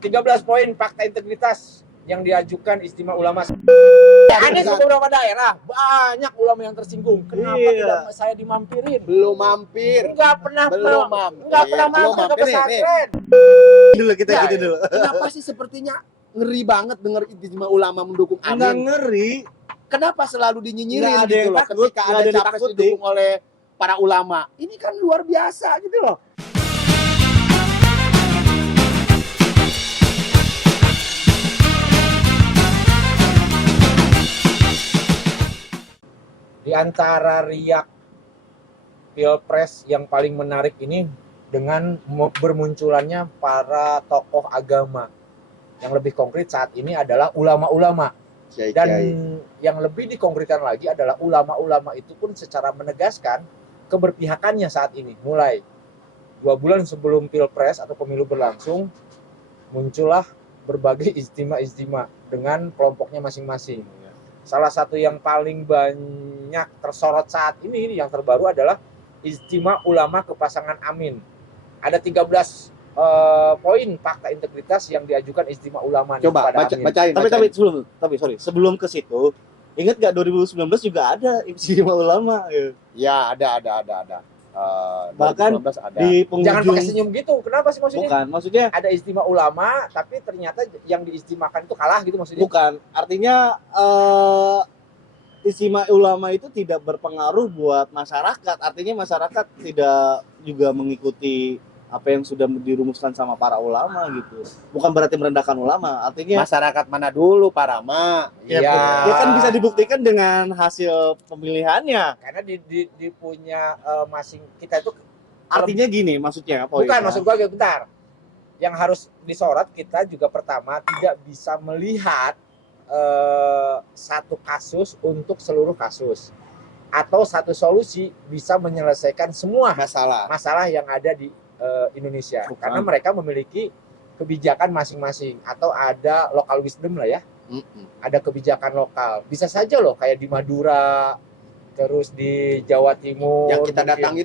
13 poin fakta integritas yang diajukan Istimewa Ulama. Ada di beberapa daerah banyak ulama yang tersinggung. Kenapa tidak saya dimampirin? Belum mampir. Enggak pernah mampir. mampir ke pesantren. Dulu kita Ya, gitu dulu. Kenapa sih sepertinya ngeri banget dengar Istimewa Ulama mendukung Enggak Amin? ngeri. Kenapa selalu dinyinyirin Nggak ada gitu yang loh takut, ketika nggak ada ada yang capres takutin. didukung oleh para ulama? Ini kan luar biasa gitu loh. Di antara riak Pilpres yang paling menarik ini dengan bermunculannya para tokoh agama. Yang lebih konkret saat ini adalah ulama-ulama. Dan yang lebih dikonkretkan lagi adalah ulama-ulama itu pun secara menegaskan keberpihakannya saat ini. Mulai 2 bulan sebelum Pilpres atau pemilu berlangsung, muncullah berbagai istimewa dengan kelompoknya masing-masing. Salah satu yang paling banyak tersorot saat ini yang terbaru adalah Istimewa Ulama ke pasangan Amin. Ada 13 poin fakta integritas yang diajukan Istimewa Ulama Coba kepada Amin. bacain. Sebelum ke situ, ingat gak 2019 juga ada Istimewa Ulama gitu. Ya, ada. Bahkan 2019 ada. di Jangan penghujung pakai senyum gitu. Kenapa sih maksudnya? bukan, maksudnya Ada istimewa ulama, tapi ternyata yang diistimewakan itu kalah gitu maksudnya. bukan. Artinya Istimewa Ulama itu tidak berpengaruh buat masyarakat. Artinya masyarakat tidak juga mengikuti apa yang sudah dirumuskan sama para ulama gitu. Bukan berarti merendahkan ulama. Artinya Masyarakat mana dulu, Pak Rama? Iya. ya kan bisa dibuktikan dengan hasil pemilihannya. Karena di punya masing kita itu Artinya gini maksudnya bukan maksud gua bentar. Yang harus disorot kita juga pertama tidak bisa melihat satu kasus untuk seluruh kasus atau satu solusi bisa menyelesaikan semua masalah yang ada di Indonesia. Bukan. Karena mereka memiliki kebijakan masing-masing atau ada local wisdom lah ya. Ada kebijakan lokal. Bisa saja loh kayak di Madura, terus di Jawa Timur. Yang kita datang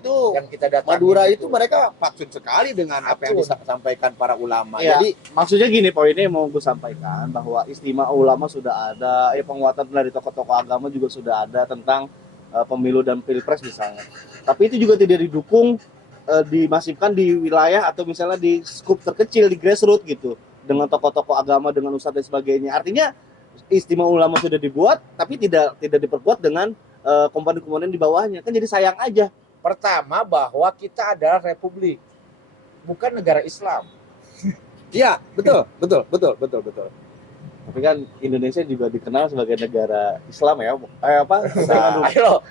Madura itu mereka patut sekali dengan apa yang disampaikan para ulama. Ya, Jadi maksudnya gini, poinnya mau gue sampaikan bahwa Istimewa Ulama sudah ada, penguatan dari tokoh-tokoh agama juga sudah ada tentang pemilu dan pilpres misalnya. Tapi itu juga tidak didukung dimasifkan di wilayah atau misalnya di skup terkecil di grassroots gitu dengan tokoh-tokoh agama dengan ustadz dan sebagainya. Artinya Istimewa Ulama sudah dibuat tapi tidak diperkuat dengan komponen-komponen di bawahnya. Kan jadi sayang aja. Pertama bahwa kita adalah republik, bukan negara Islam. iya, betul. Tapi kan Indonesia juga dikenal sebagai negara Islam ya. Ayo,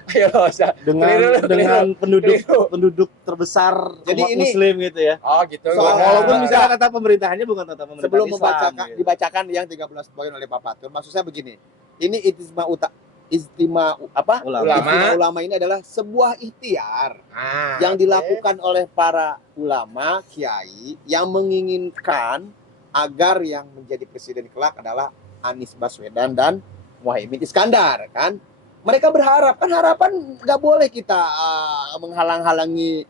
dengan penduduk terbesar Jadi umat ini- Muslim gitu ya. Oh gitu. Walaupun misalnya kata pemerintahannya bukan tata pemerintahan Sebelum Islam, gitu. dibacakan yang 13 poin oleh Pak Fatur, maksud saya begini. Ini Istimewa Ulama ini adalah sebuah ikhtiar yang dilakukan oleh para ulama, kiai yang menginginkan agar yang menjadi presiden kelak adalah Anies Baswedan dan Muhaimin Iskandar kan. Mereka berharap, kan harapan nggak boleh kita menghalang-halangi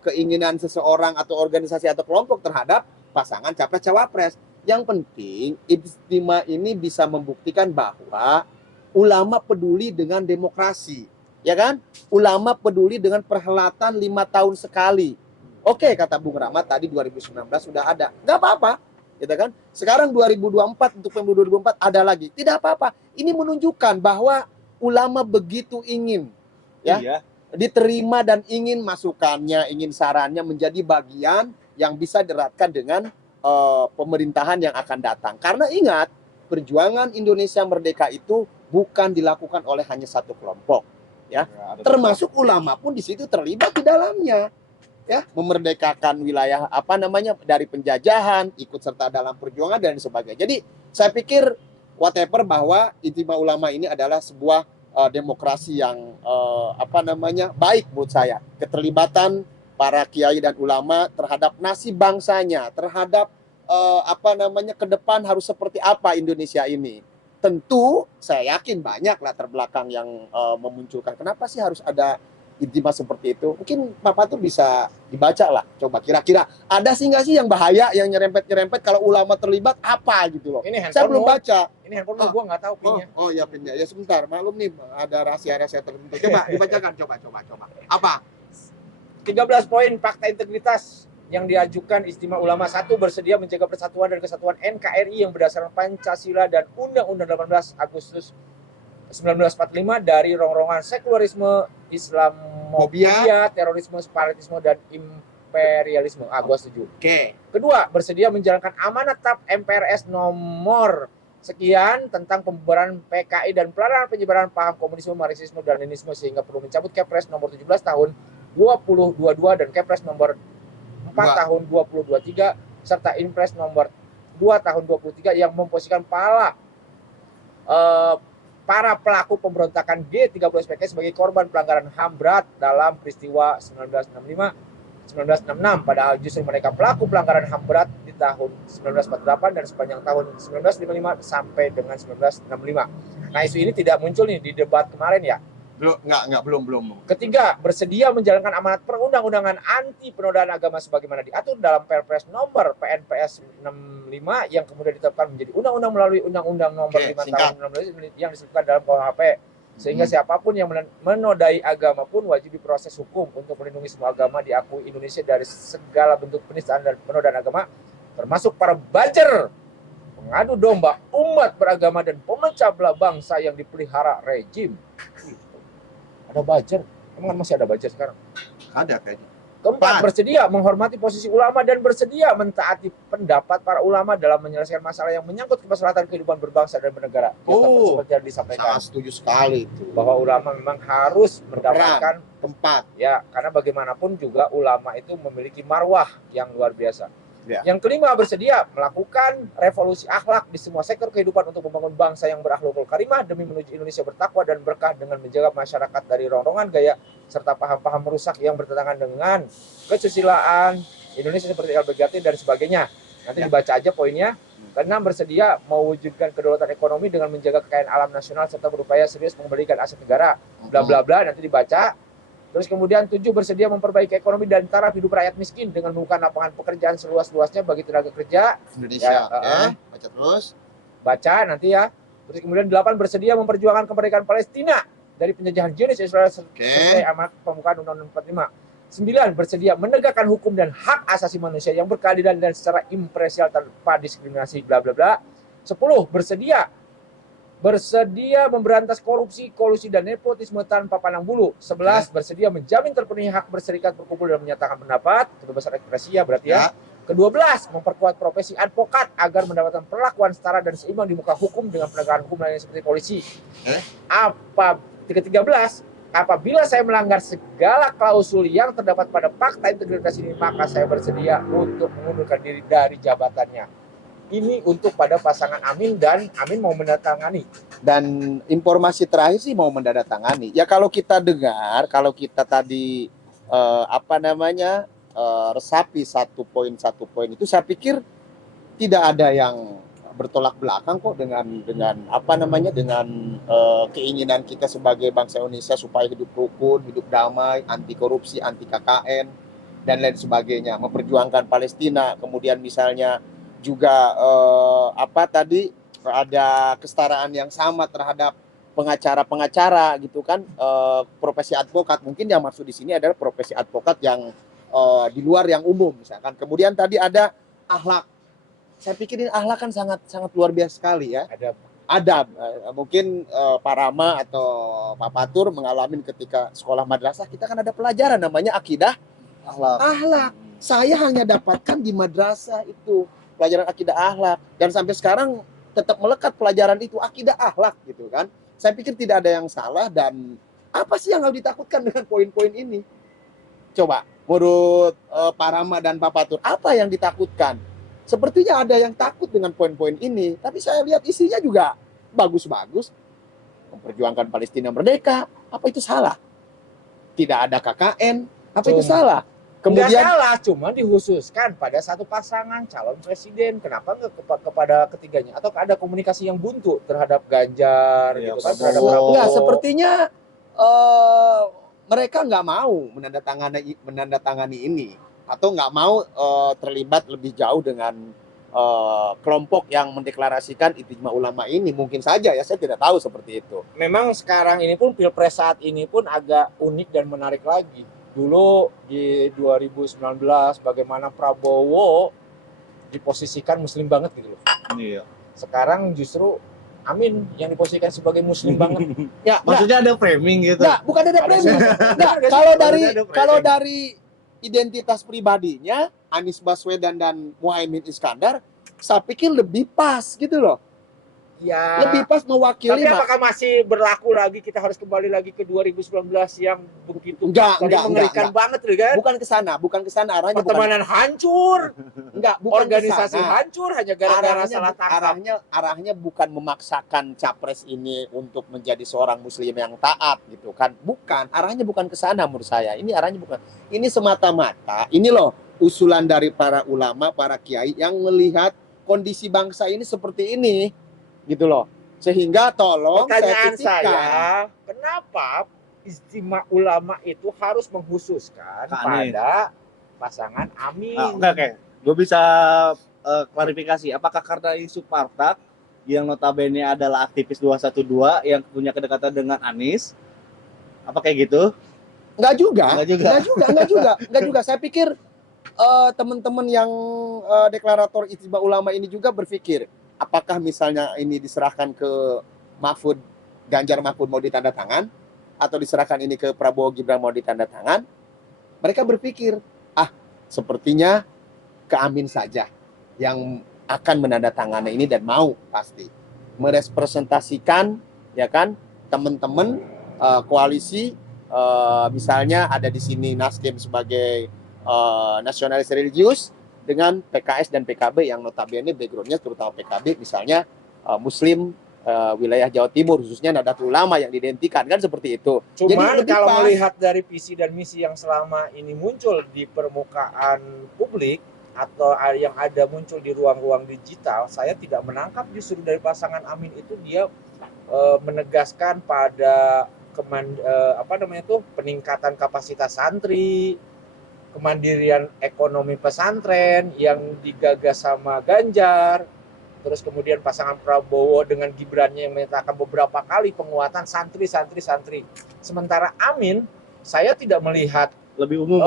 keinginan seseorang atau organisasi atau kelompok terhadap pasangan capres-cawapres. Yang penting istimewa ini bisa membuktikan bahwa ulama peduli dengan demokrasi, ya kan? Ulama peduli dengan perhelatan 5 tahun sekali. Oke, kata Bung Rahmat tadi 2019 sudah ada, nggak apa-apa, gitu kan? Sekarang 2024 untuk pemilu 2024 ada lagi, tidak apa-apa. Ini menunjukkan bahwa ulama begitu ingin, ya, Iya. diterima dan ingin masukannya, ingin sarannya menjadi bagian yang bisa dieratkan dengan pemerintahan yang akan datang. Karena ingat, perjuangan Indonesia merdeka itu bukan dilakukan oleh hanya satu kelompok, ya. Termasuk ulama pun di situ terlibat di dalamnya, ya, memerdekakan wilayah dari penjajahan, ikut serta dalam perjuangan dan sebagainya. Jadi saya pikir whatever bahwa Istimewa Ulama ini adalah sebuah demokrasi yang baik buat saya. Keterlibatan para kiai dan ulama terhadap nasib bangsanya, terhadap ke depan harus seperti apa Indonesia ini. Tentu saya yakin banyak latar belakang yang memunculkan kenapa sih harus ada intima seperti itu. Mungkin Bapak tuh bisa dibaca lah. Coba kira-kira ada sih nggak sih yang bahaya, yang nyerempet-nyerempet kalau ulama terlibat apa gitu loh. Ini Saya belum handphone baca. Ini handphone gue nggak tahu pinnya. Oh ya pinnya. Ya sebentar, maklum nih ada rahasia-rahasia tertentu. Coba dibacakan, coba. Apa? 13 poin fakta integritas yang diajukan Istimewa Ulama. 1. Bersedia menjaga persatuan dan kesatuan NKRI yang berdasarkan Pancasila dan Undang-Undang 18 Agustus 1945 dari rongrongan sekularisme, Islamofobia, terorisme, separatisme, dan imperialisme. Gua setuju. Oke. Kedua, bersedia menjalankan amanat TAP MPRS nomor sekian tentang pembubaran PKI dan pelarangan penyebaran paham komunisme, marxisme, dan leninisme sehingga perlu mencabut Kepres nomor 17 tahun 2022 dan Kepres nomor 4 tahun 2023 serta Inpres nomor 2 tahun 2023 yang memposisikan para pelaku pemberontakan G30 SPK sebagai korban pelanggaran HAM berat dalam peristiwa 1966, padahal justru mereka pelaku pelanggaran HAM berat di tahun 1948 dan sepanjang tahun 1955 sampai dengan 1965. Nah, isu ini tidak muncul nih di debat kemarin ya. Belum. Ketiga, bersedia menjalankan amanat perundang-undangan anti penodaan agama sebagaimana diatur dalam Perpres nomor PNPS 65 yang kemudian ditetapkan menjadi undang-undang melalui Undang-Undang nomor 5 tahun 16 yang disebutkan dalam KUHP. Sehingga siapapun yang menodai agama pun wajib diproses hukum untuk melindungi semua agama diakui Indonesia dari segala bentuk penistaan dan penodaan agama, termasuk para buzzer, pengadu domba umat beragama dan pemecah belah bangsa yang dipelihara rejim. Ada buzzer? Emang masih ada buzzer sekarang? Ada kayaknya. Keempat, bersedia menghormati posisi ulama dan bersedia mentaati pendapat para ulama dalam menyelesaikan masalah yang menyangkut kemaslahatan kehidupan berbangsa dan bernegara. Seperti yang disampaikan. Sangat setuju sekali. Bahwa ulama memang harus mendapatkan tempat. Ya, karena bagaimanapun juga ulama itu memiliki marwah yang luar biasa. Ya. Yang kelima, bersedia melakukan revolusi akhlak di semua sektor kehidupan untuk membangun bangsa yang berakhlakul karimah demi menuju Indonesia bertakwa dan berkah dengan menjaga masyarakat dari rongrongan gaya serta paham-paham merusak yang bertentangan dengan kesusilaan Indonesia seperti LBGT dan sebagainya. Nanti dibaca aja poinnya. Keenam, bersedia mewujudkan kedaulatan ekonomi dengan menjaga kekayaan alam nasional serta berupaya serius mengembalikan aset negara. Bla bla bla, nanti dibaca. Terus kemudian 7, bersedia memperbaiki ekonomi dan taraf hidup rakyat miskin dengan membuka lapangan pekerjaan seluas-luasnya bagi tenaga kerja Indonesia. Baca terus. Baca nanti ya. Terus kemudian 8, bersedia memperjuangkan kemerdekaan Palestina dari penjajahan Zionis Israel sesuai amanat pembukaan Undang-Undang 45. 9, bersedia menegakkan hukum dan hak asasi manusia yang berkeadilan dan secara imparsial tanpa diskriminasi bla bla bla. 10, bersedia memberantas korupsi, kolusi, dan nepotisme tanpa pandang bulu. 11, bersedia menjamin terpenuhi hak berserikat, berkumpul, dan menyatakan pendapat, kebebasan ekspresi ya berarti ya. Ke-12, memperkuat profesi advokat agar mendapatkan perlakuan setara dan seimbang di muka hukum dengan penegakan hukum lainnya seperti polisi. Ke-13, apabila saya melanggar segala klausul yang terdapat pada fakta integritas ini, maka saya bersedia untuk mengundurkan diri dari jabatannya. Ini untuk pada pasangan Amin dan Amin mau menandatangani. Dan informasi terakhir sih mau menandatangani. Ya kalau kita dengar, kalau kita tadi resapi satu poin itu, saya pikir tidak ada yang bertolak belakang kok dengan keinginan kita sebagai bangsa Indonesia supaya hidup rukun, hidup damai, anti korupsi, anti KKN dan lain sebagainya, memperjuangkan Palestina, kemudian misalnya juga ada kesetaraan yang sama terhadap pengacara gitu kan, profesi advokat. Mungkin yang maksud di sini adalah profesi advokat yang di luar yang umum misalkan. Kemudian tadi ada akhlak. Saya pikir ini akhlak kan sangat luar biasa sekali ya. Adab. Mungkin Pak Rama atau Pak Patur mengalami ketika sekolah madrasah, kita kan ada pelajaran namanya akidah akhlak. Saya hanya dapatkan di madrasah itu pelajaran akidah akhlak, dan sampai sekarang tetap melekat pelajaran itu, akidah akhlak gitu kan. Saya pikir tidak ada yang salah, dan apa sih yang harus ditakutkan dengan poin-poin ini? Coba menurut Pak Rama dan Pak Patur, apa yang ditakutkan? Sepertinya ada yang takut dengan poin-poin ini, tapi saya lihat isinya juga bagus-bagus. Memperjuangkan Palestina merdeka, apa itu salah? Tidak ada KKN, apa itu salah? Kemudian nggak salah, cuma dihususkan pada satu pasangan calon presiden. Kenapa nggak kepada ketiganya? Atau ada komunikasi yang buntu terhadap Ganjar gitu kan? Terhadap Nggak, sepertinya mereka nggak mau menandatangani ini atau nggak mau terlibat lebih jauh dengan kelompok yang mendeklarasikan ijtima ulama ini. Mungkin saja ya, saya tidak tahu seperti itu. Memang sekarang ini pun pilpres saat ini pun agak unik dan menarik lagi. Dulu di 2019 bagaimana Prabowo diposisikan muslim banget gitu loh. Iya. Sekarang justru Amin yang diposisikan sebagai muslim banget. Ya, Maksudnya ada framing gitu. nggak, bukan ada framing. Nggak, kalau dari identitas pribadinya Anies Baswedan dan Muhaimin Iskandar, saya pikir lebih pas gitu loh. Ya. Lebih pas mewakili. Tapi apakah masih berlaku lagi, kita harus kembali lagi ke 2019 yang begitu mengerikan banget kan? Bukan ke sana arahnya. Pertemanan hancur. Enggak, bukan organisasi hancur hanya gara-gara salah tangkap. Arahnya bukan memaksakan capres ini untuk menjadi seorang muslim yang taat gitu kan. Bukan, arahnya bukan ke sana menurut saya. Ini arahnya bukan. Ini semata-mata ini loh usulan dari para ulama, para kiai yang melihat kondisi bangsa ini seperti ini. Gitu loh, sehingga tolong pertanyaan saya, kenapa ijtima ulama itu harus mengkhususkan pada pasangan Amin? Oke. Gue bisa klarifikasi, apakah karena isu Partak yang notabene adalah aktivis 212 yang punya kedekatan dengan Anies? Apa kayak gitu? Enggak juga. Saya pikir teman-teman yang deklarator ijtima ulama ini juga berpikir, apakah misalnya ini diserahkan ke Ganjar Mahfud mau ditanda tangan, atau diserahkan ini ke Prabowo Gibran mau ditanda tangan? Mereka berpikir, sepertinya ke Amin saja yang akan menandatangani ini dan mau pasti merepresentasikan, ya kan, teman-teman koalisi, misalnya ada di sini Nasdem sebagai nasionalis religius, dengan PKS dan PKB yang notabene backgroundnya terutama PKB misalnya Muslim wilayah Jawa Timur, khususnya Nahdlatul Ulama yang diidentikan kan seperti itu. Cuman kalau melihat dari visi dan misi yang selama ini muncul di permukaan publik atau yang ada muncul di ruang-ruang digital, saya tidak menangkap justru dari pasangan Amin itu dia menegaskan pada peningkatan kapasitas santri, kemandirian ekonomi pesantren yang digagas sama Ganjar, terus kemudian pasangan Prabowo dengan Gibrannya yang menyatakan beberapa kali penguatan santri. Sementara Amin, saya tidak melihat lebih umum,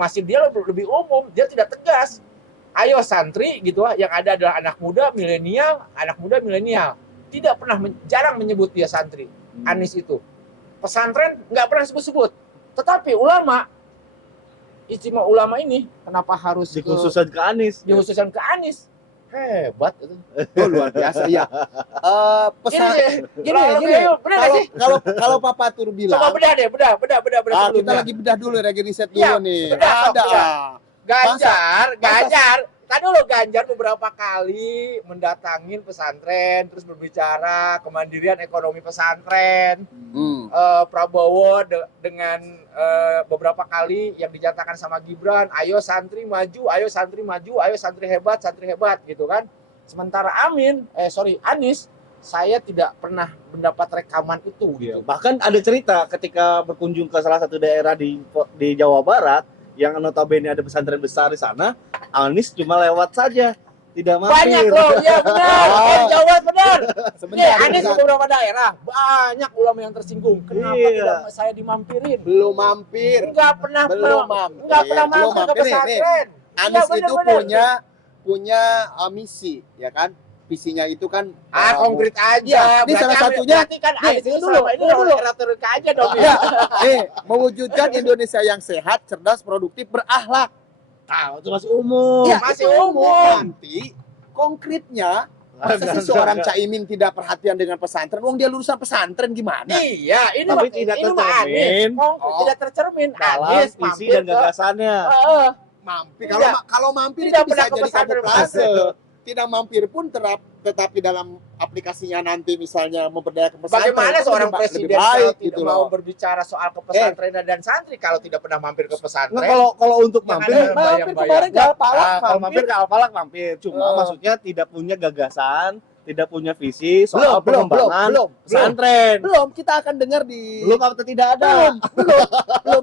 masih dia lebih umum, dia tidak tegas. Ayo santri gitu, yang ada adalah anak muda milenial. Tidak pernah, jarang menyebut dia santri. Anies itu pesantren nggak pernah sebut-sebut. Tetapi ulama, ijtima ulama ini kenapa harus dikhususkan ke Anies? Dikhususkan ke Anies. Hebat itu. Luar biasa ya. Kalau Papa Tur bilang. Coba bedah. Kita lagi bedah dulu, lagi riset dulu nih. Ganjar. Tadi dulu Ganjar beberapa kali mendatangin pesantren, terus berbicara kemandirian ekonomi pesantren. Prabowo dengan beberapa kali yang dinyatakan sama Gibran, ayo santri maju, ayo santri hebat gitu kan. Sementara Anies, saya tidak pernah mendapat rekaman itu gitu. Bahkan ada cerita ketika berkunjung ke salah satu daerah di Jawa Barat yang notabene ada pesantren besar di sana, Anies cuma lewat saja, tidak mampir. Banyak loh, ya benar. Jawa benar. Anies di beberapa daerah banyak ulama yang tersinggung. Kenapa tidak saya dimampirin? Belum mampir. Enggak pernah mampir ke pesantren. Anies itu punya misi, ya kan? Visinya itu kan konkret aja. Ini salah satunya. Berarti kan Anies ini selama ini retorika aja dong. Mewujudkan Indonesia yang sehat, cerdas, produktif, berakhlak. Itu masih umum. Masih umum. Nanti konkretnya, masa sih seorang Caimin tidak perhatian dengan pesantren? Wong dia lulusan pesantren gimana? Iya, ini tapi tidak tercermin. Tidak tercermin. Anies visi dan gagasannya. Mampir. Kalau mampir itu bisa jadi kamuflase. Tidak mampir pun tetapi dalam aplikasinya nanti misalnya memberdayakan pesantren. Bagaimana seorang presiden kalau tidak mau berbicara soal kepesantrenan dan santri kalau tidak pernah mampir ke pesantren? Kalau untuk mampir kemarin ke Al-Falak Cuma mampir. Cuma maksudnya tidak punya gagasan tidak punya visi soal pengembangan pesantren. Belum, kita akan dengar di Belum atau tidak ada. belum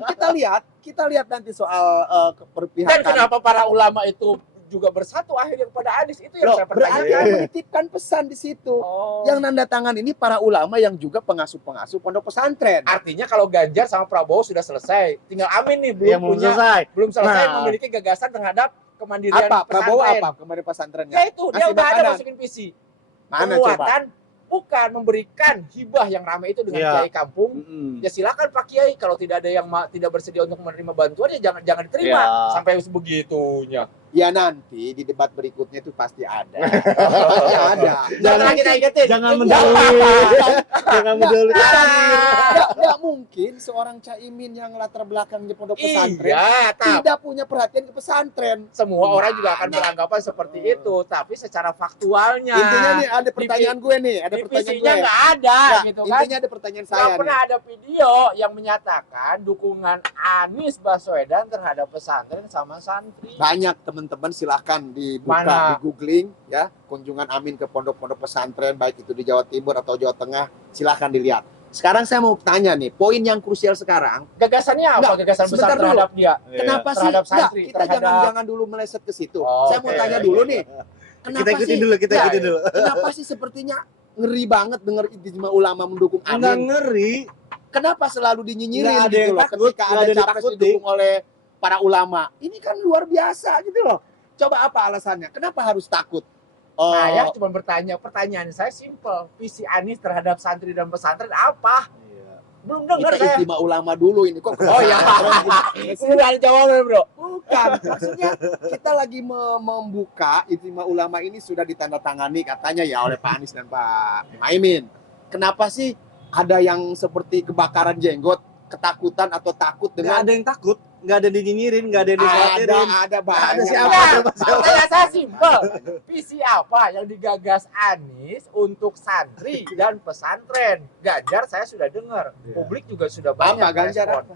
kita lihat nanti soal keperpihakan. Dan kenapa para ulama itu juga bersatu akhirnya kepada Anies, itu yang saya Berarti pertanyakan. menitipkan pesan di situ. Oh. Yang nanda tangan ini para ulama yang juga pengasuh-pengasuh pondok pesantren. Artinya kalau Ganjar sama Prabowo sudah selesai, tinggal Amin nih belum selesai Nah. memiliki gagasan terhadap kemandirian Apa? Prabowo pesantren. apa kemarin pesantrennya? Ya itu, dia Ngasih udah ada makanan. masukin visi. Mana coba? Penguatan bukan memberikan hibah yang ramai itu dengan Iya. kiai kampung. Ya silakan Pak Kiai, kalau tidak ada yang tidak bersedia untuk menerima bantuan ya jangan diterima Ya. sampai sebegitunya. Ya nanti di debat berikutnya itu pasti ada. Pasti ada. Jangan kita ingetin. Jangan Iya. mendahului. Jangan mendahului. Nggak mungkin seorang Caimin yang latar belakangnya pondok pesantren Iya, tapi tidak punya perhatian ke pesantren. semua orang juga akan beranggapan seperti itu, tapi secara faktualnya Intinya nih ada pertanyaan gue nih, ada di pertanyaan visinya gue. nggak ada Nggak, gitu kan. intinya ada pertanyaan Nggak saya pernah nih. ada video yang menyatakan dukungan Anies Baswedan terhadap pesantren sama santri. Banyak teman-teman silahkan dibuka, Mana? di googling ya, kunjungan Amin ke pondok-pondok pesantren baik itu di Jawa Timur atau Jawa Tengah, silahkan dilihat. Sekarang saya mau tanya nih, poin yang krusial sekarang, Gagasannya apa? Nggak, Gagasan besar sebentar dulu. terhadap dia. kenapa sih? Terhadap Nggak, santri, kita terhadap- jangan dulu meleset ke situ. Oh, Saya mau oke. tanya dulu nih, kenapa Kita ikutin sih? dulu, kita Ya, ikutin dulu. Kenapa sih sepertinya ngeri banget dengar ijtima ulama mendukung Enggak Amin? ngeri. Kenapa selalu dinyinyirin Nggak ada gitu yang loh takut, ketika nggak ada ada yang capres takut, didukung oleh para ulama? Ini kan luar biasa gitu loh. Coba apa alasannya? Kenapa harus takut? Saya cuma bertanya, pertanyaan saya simpel. Visi Anies terhadap santri dan pesantren apa? Belum dengar kita saya. ijtima ulama dulu ini kok. Oh ya. Ini ada jawaban, Bro. Bukan, maksudnya kita lagi membuka ijtima ulama ini sudah ditandatangani katanya ya oleh Pak Anies dan Pak Muhaimin. Kenapa sih ada yang seperti kebakaran jenggot, ketakutan atau takut Nggak dengan ada yang takut, nggak ada yang dinyinyirin, nggak ada yang dikhawatirin. ada banyak. Ada siapa? banget. Pertanyaan saya simpel. Visi apa yang digagas Anies untuk santri dan pesantren? Ganjar saya sudah dengar. Iya. Publik juga sudah banyak Apa Ganjar merespon. apa?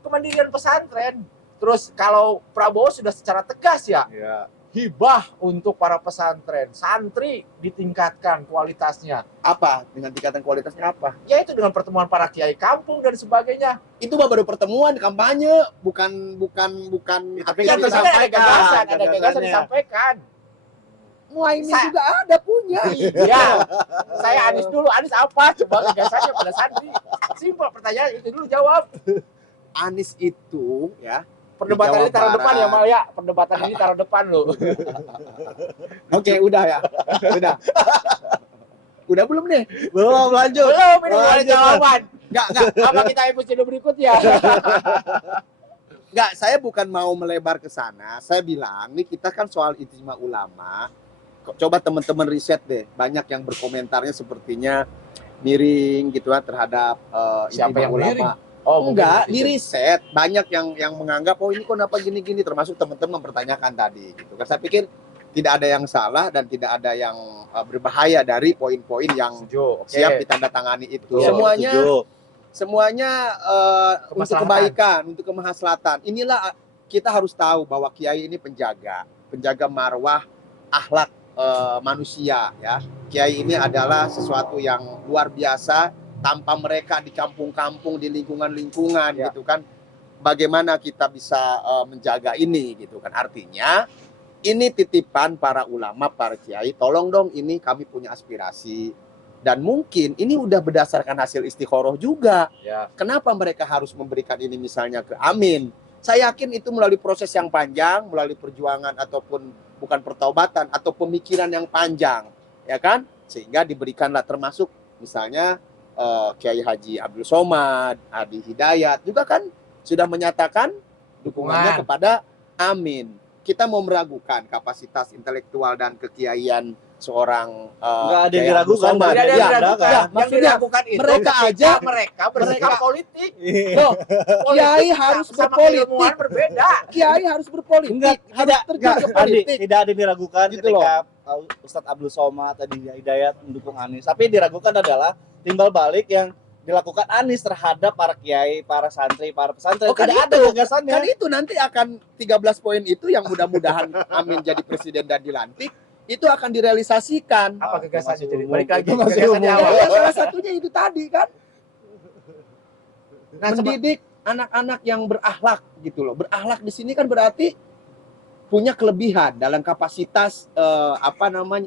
Kemandirian pesantren. Terus kalau Prabowo sudah secara tegas ya, Iya. hibah untuk para pesantren. Santri ditingkatkan kualitasnya. Apa? Dengan tingkatan kualitasnya apa? Yaitu dengan pertemuan para kiai kampung dan sebagainya. Itu mah baru pertemuan kampanye, bukan Tapi Kan kan itu kan ada gagasan, ada gagasan gagasannya. disampaikan. Muhaimin Sa- juga ada punya. Iya. Saya Anies dulu. Anies apa? Coba gagasannya pada santri. Simpel pertanyaan itu dulu jawab. Anies itu ya. Perdebatan Di ini taruh Jawa depan ya, Barat. Mal ya. Perdebatan ini taruh depan loh. Oke, udah ya. Udah. Udah belum nih? Belum lanjut. Belum ini belum ada Lanjut, jawaban. Enggak. Apa kita episode berikutnya? Enggak, saya bukan mau melebar ke sana. Saya bilang, nih kita kan soal ijtima ulama. Coba teman-teman riset deh. Banyak yang berkomentarnya sepertinya miring gitu kan terhadap Siapa ijtima yang ulama. miring? Oh, Enggak, mungkin di riset banyak yang menganggap oh ini kenapa gini-gini, termasuk teman-teman mempertanyakan tadi gitu. Kan saya pikir tidak ada yang salah dan tidak ada yang berbahaya dari poin-poin yang Setuju. Oke. siap ditandatangani itu. Betul, Semuanya untuk Kemaslahatan. kebaikan, untuk kemaslahatan. Inilah kita harus tahu bahwa kiai ini penjaga marwah akhlak manusia ya. Kiai ini adalah sesuatu yang luar biasa. Tanpa mereka di kampung-kampung, di lingkungan-lingkungan Ya. gitu kan, bagaimana kita bisa menjaga ini gitu kan. Artinya ini titipan para ulama, para kiai, tolong dong, ini kami punya aspirasi dan mungkin ini udah berdasarkan hasil istikharah juga. Ya. Kenapa mereka harus memberikan ini misalnya ke Amin? Saya yakin itu melalui proses yang panjang, melalui perjuangan ataupun bukan pertaubatan atau pemikiran yang panjang, ya kan? Sehingga diberikanlah termasuk misalnya Kiai Haji Abdul Somad, Adi Hidayat juga kan sudah menyatakan dukungannya Dukungan. kepada Amin. Kita mau meragukan kapasitas intelektual dan kekiaian seorang Nggak ada yang Kiai Abdul diragukan, Somad. Tidak ada Iya, yang ada diragukan. kan? Yang Maksudnya, diragukan itu mereka ketika aja- mereka bersikap politik. Loh, Politik Kiai harus sama berpolitik. keilmuan berbeda. Kiai harus berpolitik, Enggak, harus terjun ke politik. tidak ada yang diragukan Gitu ketika Ustadz Abdul Somad tadi Hidayat mendukung Anies. Tapi yang diragukan adalah timbal balik yang dilakukan Anies terhadap para kiai, para santri, para pesantren. Oh, kan Tidak ada itu. gagasannya. Kan itu nanti akan 13 poin itu yang mudah-mudahan Amin jadi presiden dan dilantik. itu akan direalisasikan. Apa gagasannya jadi? Masih Balik lagi. umum. Masih Gagasannya umum. apa? Ya, salah satunya itu tadi kan, Nah, mendidik anak-anak yang berakhlak gitu loh. Berakhlak di sini kan berarti punya kelebihan dalam kapasitas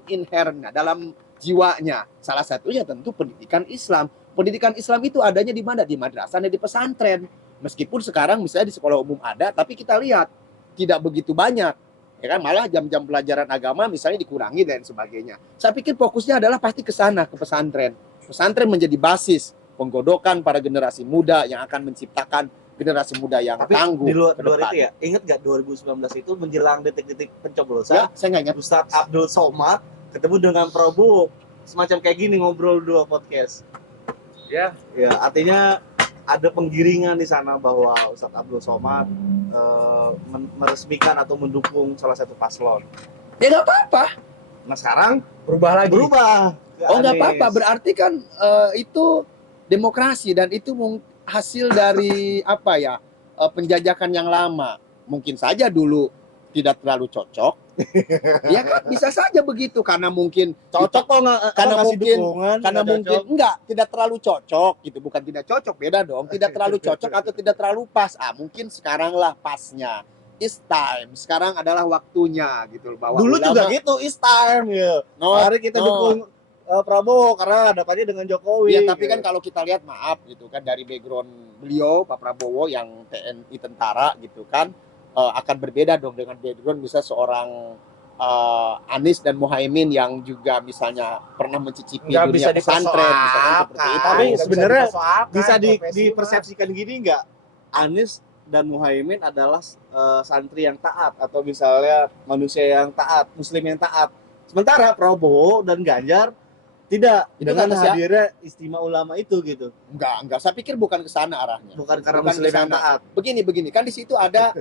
inherentnya, dalam jiwanya. Salah satunya tentu pendidikan Islam. Pendidikan Islam itu adanya di mana? Di madrasah dan di pesantren. Meskipun sekarang misalnya di sekolah umum ada, tapi kita lihat tidak begitu banyak. Ya kan, malah jam-jam pelajaran agama misalnya dikurangi dan sebagainya. Saya pikir fokusnya adalah pasti ke sana, ke pesantren. Pesantren menjadi basis penggodokan para generasi muda yang akan menciptakan generasi muda yang Tapi tangguh di luar ke depan. itu ya, ingat gak 2019 itu menjelang detik-detik Ya, pencoblosan, saya nggak ingat. Ustadz Abdul Somad ketemu dengan Prabowo semacam kayak gini ngobrol dua podcast. Ya, Ya, artinya ada penggiringan di sana bahwa Ustadz Abdul Somad meresmikan atau mendukung salah satu paslon. Ya nggak apa-apa. Nah sekarang berubah lagi. berubah. ke Oh nggak Anies. apa-apa. Berarti kan itu demokrasi dan itu hasil dari penjajakan yang lama. Mungkin saja dulu tidak terlalu cocok. Ya kan bisa saja begitu karena mungkin Cocok kok nggak? Karena ngasih mungkin- dukungan, karena nggak mungkin cocok? enggak tidak terlalu cocok gitu, bukan tidak cocok, beda dong. Tidak terlalu cocok atau tidak terlalu pas. Mungkin sekarang lah pasnya. It's time. Sekarang adalah waktunya gitu loh, bahwa Dulu juga gitu, is time ya. No, Mari kita no. dukung Prabowo karena hadapannya dengan Jokowi. Ya, tapi gitu. kan kalau kita lihat maaf gitu kan dari background beliau Pak Prabowo yang TNI tentara gitu kan akan berbeda dong dengan background bisa seorang Anies dan Muhaimin yang juga misalnya pernah mencicipi Nggak dunia bisa pesantren misalnya seperti itu. Tapi Nggak bisa sebenarnya dipersoalkan, bisa profesi dipersepsikan gini nggak? Anies dan Muhaimin adalah santri yang taat atau misalnya manusia yang taat, muslim yang taat. Sementara Prabowo dan Ganjar tidak Itu dengan kata siapa? hadirnya istimewa ulama itu gitu. Enggak. Saya pikir bukan ke sana arahnya. Bukan karena Bukan muslim ke yang sana. taat. Begini kan di situ ada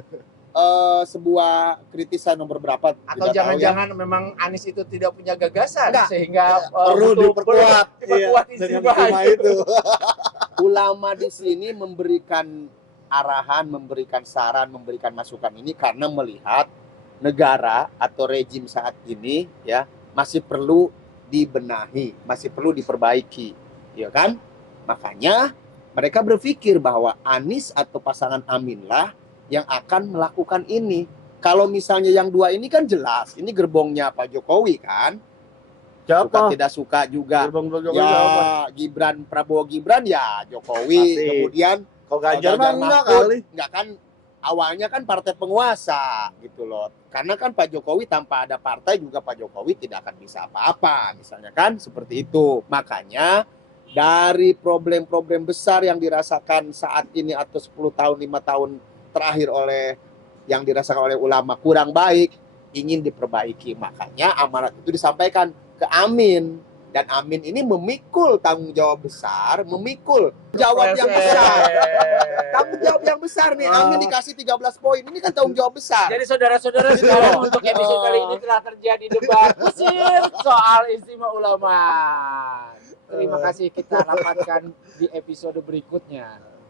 sebuah kritisan nomor berapa atau tidak tahu ya. jangan-jangan memang Anies itu tidak punya gagasan Enggak. sehingga Perlu diperkuat diperkuat dengan istimewa istimewa itu. Ulama di sini memberikan arahan, memberikan saran, memberikan masukan ini karena melihat negara atau rejim saat ini ya masih perlu dibenahi, masih perlu diperbaiki, ya kan? Makanya mereka berpikir bahwa Anies atau pasangan Amin lah yang akan melakukan ini. Kalau misalnya yang dua ini kan jelas, ini gerbongnya Pak Jokowi kan? Suka tidak suka juga. Gerbong Jokowi Ya siapa? Prabowo Gibran ya Jokowi. Pasti. Kemudian Kalau Ganjar mah enggak Mahfud, kali. enggak kan awalnya kan partai penguasa gitu loh. Karena kan Pak Jokowi tanpa ada partai juga Pak Jokowi tidak akan bisa apa-apa misalnya kan seperti itu. Makanya dari problem-problem besar yang dirasakan saat ini atau 10 tahun 5 tahun terakhir yang dirasakan oleh ulama kurang baik ingin diperbaiki. Makanya amanat itu disampaikan ke Amin. Dan Amin ini memikul tanggung jawab besar, memikul jawab yang besar. Tanggung jawab yang besar nih. Amin dikasih 13 poin. Ini kan tanggung jawab besar. Jadi saudara-saudara sekarang untuk episode kali ini telah terjadi debat kusir soal istimewa ulama. Terima kasih, kita rapatkan di episode berikutnya.